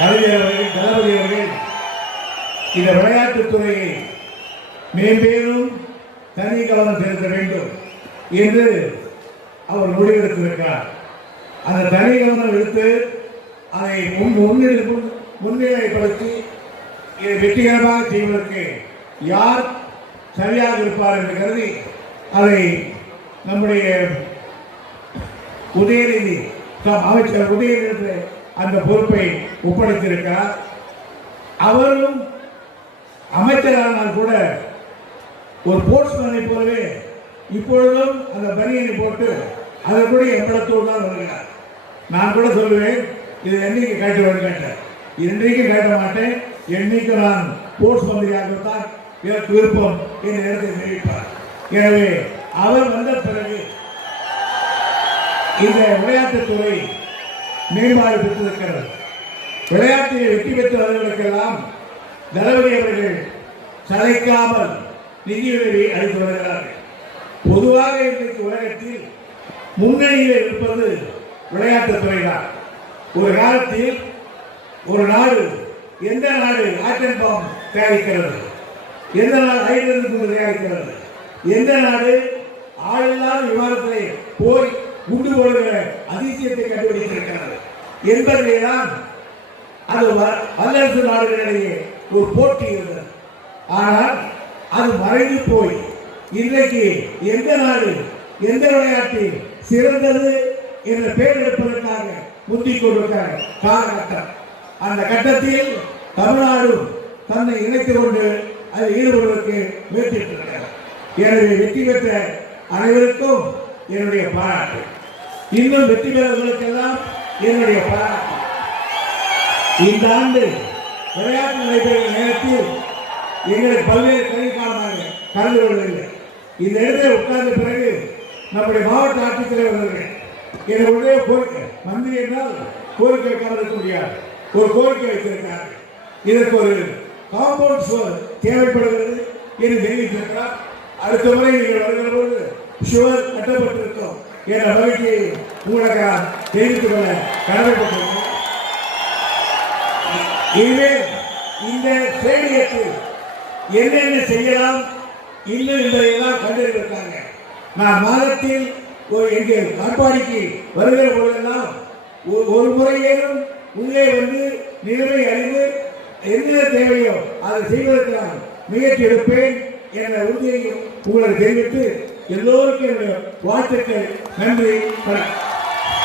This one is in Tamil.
கலைஞர் அவர்கள், தளபதி அவர்கள் இந்த விளையாட்டுத்துறையை மேம்பேறும் தனி கவனம் செலுத்த வேண்டும் என்று அவர் முடிவெடுத்திருக்கிறார். அந்த தனி கவனம் எடுத்து அதை முன்னிலைப்படுத்தி இதை வெற்றிகரமாக செய்வதற்கு யார் சரியாக இருப்பார் என்று கருதி அதை நம்முடைய உதயநிதி அமைச்சர் உதயநிதி அந்த பொறுப்பை ஒப்படைத்திருக்கிறார். அவரும் அமைச்சரானால் கூட ஒரு போர்ட்ஸ்மேனை போலவே இப்பொழுதும் அந்த பனியனை போட்டு அதை கூட எம்பளத்தோடு தான் வருகிறார். நான் கூட சொல்லுவேன், இது என்னைக்கு காட்டுவேன் கேட்டேன், இன்றைக்கு காட்ட மாட்டேன், என்னைக்கு நான் போர்ட்ஸ் மந்திரியாகத்தான் எனக்கு விருப்பம் என்ற நேரத்தை தெரிவிப்பார். எனவே அவர் வந்த பிறகு இந்த விளையாட்டுத்துறை மேம்பாடு பெற்றிருக்கிறது. விளையாட்டில் வெற்றி பெற்றவர்களுக்கெல்லாம் தளபதி அவர்கள் சளைக்காமல் நிதியுதவி அளித்து வருகிறார்கள். பொதுவாக இன்றைக்கு உலகத்தில் முன்னணியில் இருப்பது விளையாட்டுத்துறை தான். ஒரு காலத்தில் ஒரு நாடு, எந்த நாடு ஆட்டன் பாம் தயாரிக்கிறது, எந்த நாடு ஹைட்ரஜன் குண்டு தயாரிக்கிறது, எந்த நாடு ஆளில்லாத விமானத்தை போய் குண்டு போடுகிற அதிசயத்தை கண்டுபிடித்திருக்கிறது என்பதைதான் அது வல்லரசு நாடுகளிடையே ஒரு போட்டி இருந்தது. ஆனால் அது மறைந்து போய் இன்றைக்கு எந்த நாடு எந்த விளையாட்டில் சிறந்தது என்ற பெயர் எடுப்பதற்காக முந்திக் கொண்டிருக்கிற காலகட்டம். அந்த கட்டத்தில் தமிழ்நாடு தன்னை இணைத்துக் கொண்டு அதில் ஈடுபடுவதற்கு முயற்சித்திருக்கிறார். எனவே வெற்றி பெற்ற அனைவருக்கும் என்னுடைய பாராட்டு. இன்னும் வெற்றி பெறுவதற்கெல்லாம் என்னுடைய பாராட்டு. இந்த ஆண்டு விளையாட்டு நடைபெறும் நேரத்தில் எங்களுக்கு பல்வேறு கல்விக்காலமாக கலந்து கொள்ளவில்லை. இந்த இடத்தில் உட்கார்ந்த பிறகு நம்முடைய மாவட்ட ஆட்சித்தலைவர்கள் என்னுடைய கோரிக்கை, மந்திரி என்றால் கோரிக்கை வைக்காமல் இருக்க முடியாது, ஒரு கோரிக்கை வைத்திருக்கிறார்கள். இதற்கு ஒரு காம்பவுண்ட் சுவர் தேவைப்படுகிறது என்று தெரிவித்திருக்கிறார். அடுத்த முறை நீங்கள் வருகிற போது சுவர் கட்டப்பட்டிருக்கும் என்ற மகிழ்ச்சியை உங்களுக்கு தெரிவித்துக் கொள்ள கடமைப்பட்டிருக்கிறோம். இதுவே இந்த ஸ்டேடியத்தில் என்னென்ன செய்யலாம் இன்னும் என்பதையெல்லாம் கண்டிருக்காங்க. நான் மாதத்தில் எங்கள் காட்பாடிக்கு வருகிற போதெல்லாம் ஒரு முறையேனும் உள்ளே வந்து நிலைமை அறிந்து என்ன தேவையோ அதை செய்வதற்கு நான் முயற்சி எடுப்பேன் என்ற உறுதியையும் உங்களுக்கு தெரிவித்து எல்லோருக்கும் என்னுடைய வாழ்த்துக்கள். நன்றி.